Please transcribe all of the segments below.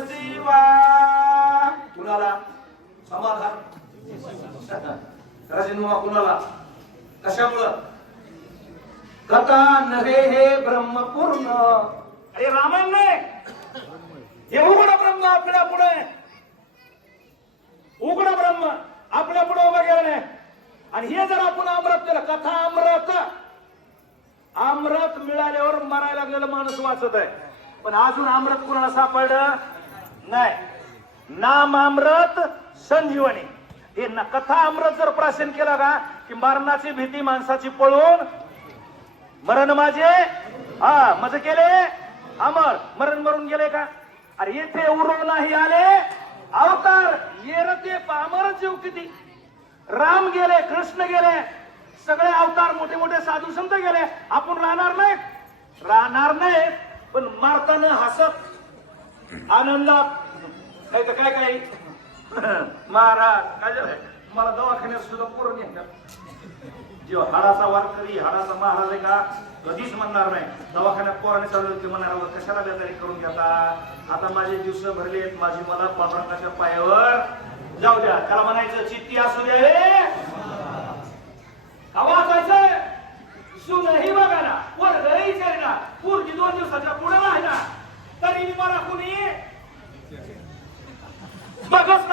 शिवा कुणाला? समाधान. राजीनामा कुणाला? कशामुळं? कथा नव्हे हे ब्रह्मपूर्ण. अरे रामायण नाही. हे उघड ब्रह्म आपल्या पुढे उघड ब्रह्म आपल्या पुढे उभं गेलं नाही. आणि हे जर आपण अमृत केलं कथा अमृत. अमृत मिळाल्यावर मरायला लागलेलं माणूस वाचत आहे. पण अजून अमृत कुणाला सापडलं? नाही. नाम अमृत संजीवनी. हे न- कथा अमृत जर प्राशन केलं का की मरणाची भीती माणसाची पळून मरण माझे हा मज केले अमर मरण मरून गेले का? अरे येथे उरो नाही आले अवतार येरते अमर जीव किती. राम गेले कृष्ण गेले सगळे अवतार मोठे मोठे साधू संत गेले आपण राहणार नाही राहणार नाही पण मारताना हसत. आनंदात काय तर काय काय महाराज काय झालं? मला दवाखान्यात सुद्धा पूर्ण येतात हाडाचा वारकरी हाडाचा महाराज आहे का? कधीच म्हणणार नाही. दवाखान्यात पोराने चालू होते म्हणणार कशाला बेदारी करून घेता? आता माझे दिवस भरले आहेत माझी मला पांडुरंगाच्या पायावर. जाऊ द्या त्याला म्हणायचं चित्ती असू द्या रे हवा जायचं सुनही बघा ना वर्गही ना पूर्वी दोन दिवसाच्या पुढे आहे ना तरी मला कुणी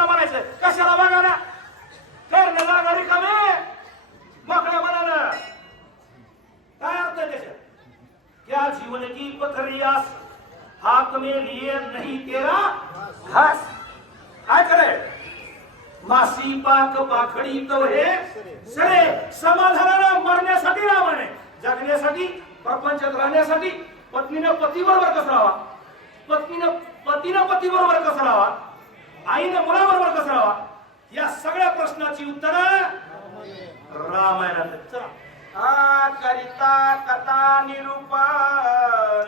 कशाला ना म्हणायचं? कशाला बघायला? ना करणं लागा रिकामे मोकळ्या मनानं. काय अर्थ त्याच्यात? या जीवन की पथरियास हाथ में लिए नहीं तेरा घास. काय करे मासी पाक पाखडी तो हे सरे. समाधानानं मरण्यासाठी रामाने जगण्यासाठी प्रपंचात राहण्यासाठी पत्नीनं पती बरोबर कसं राहावा? पत्नीनं पतीनं पती बरोबर कसं राहावा? आईनं मुलाबरोबर कसं राहावा? या सगळ्या प्रश्नाची उत्तरं रामायणात. चला. आ करिता कथा निरूपण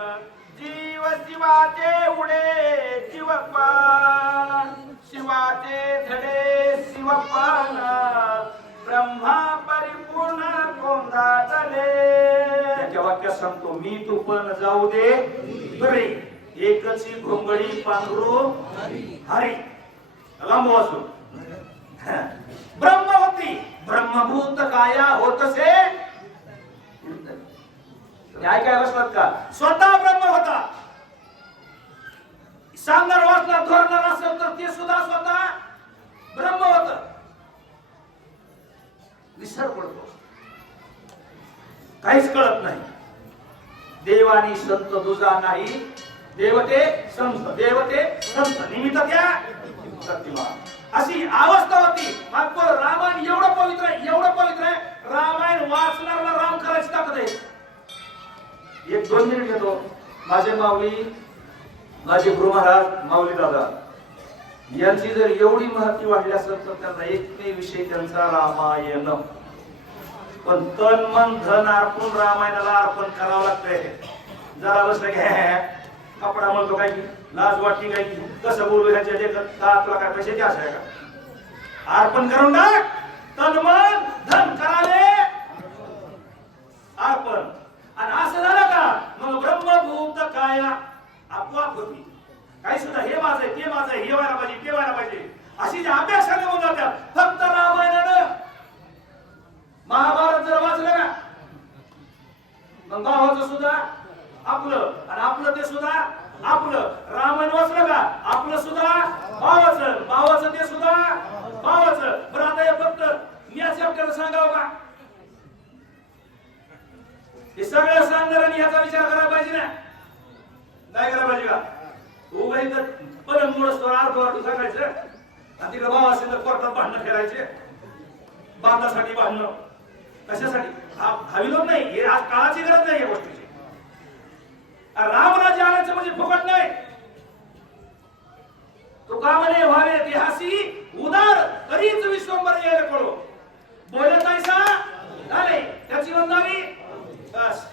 जीव शिवाचे उडे शिवपान शिवाचे धडे शिवपान ब्रह्मा परिपूर्ण कोंदाटले त्याच्या वाक्यात सांगतो मी तू पण जाऊ दे एकची घोंगडी पांघरू हरी. लांब वाचू ब्रह्म होती ब्रह्मभूत काया होतसे काय काय बसलात का? स्वतः ब्रह्म होता। सांगणार वाचणार धोरणार असेल तर ते सुद्धा स्वतः ब्रह्म होत. विसर पडतो. काहीच कळत नाही. देवानी संत दुजा नाही. देवते संत देवते संत. निमित्त त्या अशी अवस्था होती. मात्र रामायण एवढं पवित्र आहे एवढं पवित्र आहे रामायण वाचणाऱ्याला राम करायची ताकद आहे. एक दोन मिनिट घेतो. माझे माऊली माझे गुरु महाराज माऊली दादा यांची जर एवढी महती वाढली असेल तर त्यांना एकमेव विषय त्यांचा रामायण. पण तन मन धन अर्पण रामायणाला अर्पण करावं लागतंय. जरा बसलं की कपडा म्हणतो काय की लाज वाटली काय की? कसं बोलू ह्याच्या देखत का तुला काय पैसे द्यायचं आहे का? अर्पण करून टाक. तन मन धन करावे अर्पण आणि असं झालं का मग ब्रह्मभूत काया आपोआप होती काही सुद्धा हे माझं आहे, ते माझं आहे, हे व्हायला पाहिजे ते व्हायला पाहिजे अशी जी अपेक्षा निघून जात्या फक्त रामायणानं महाभारत जर वाचलं का मग भावाचं सुद्धा आपलं ते सुद्धा आपलं रामायण वाचलं का? आपलं सुद्धा भावाचं भावाचं ते सुद्धा भावाचं. बरं आता हे फक्त मी असं आपल्याला सांगावं का? हे सगळं सांगणाऱ्यांनी याचा विचार करायला पाहिजे ना? काय करायला पाहिजे का? उभा तर परत मुळसतो अर्ध वाटून सांगायचं. आणि तिकडे भाव असेल तर कोर्टात भांडणं खेळायचे बांधासाठी भांडणं. कशासाठी? हा लोक नाही. हे आज काळाची गरज नाही या गोष्टीची. रामराज्य आणायचं म्हणजे फुकट नाही. तुका म्हणे व्हावे देहासी उदार तरीच विश्वंभर यायला कळो बोलत ऐसा झाले. त्याची वंदावी बस.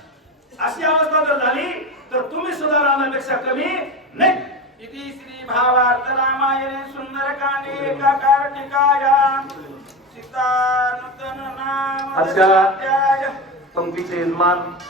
अशी अवस्था जर झाली तर तुम्ही सुद्धा रामापेक्षा कमी नाही. इति श्री भावार्थ रामायणे सुंदरकांडे एकाकार टिकाया सीता नूतन नाम पंक्तीचे यजमान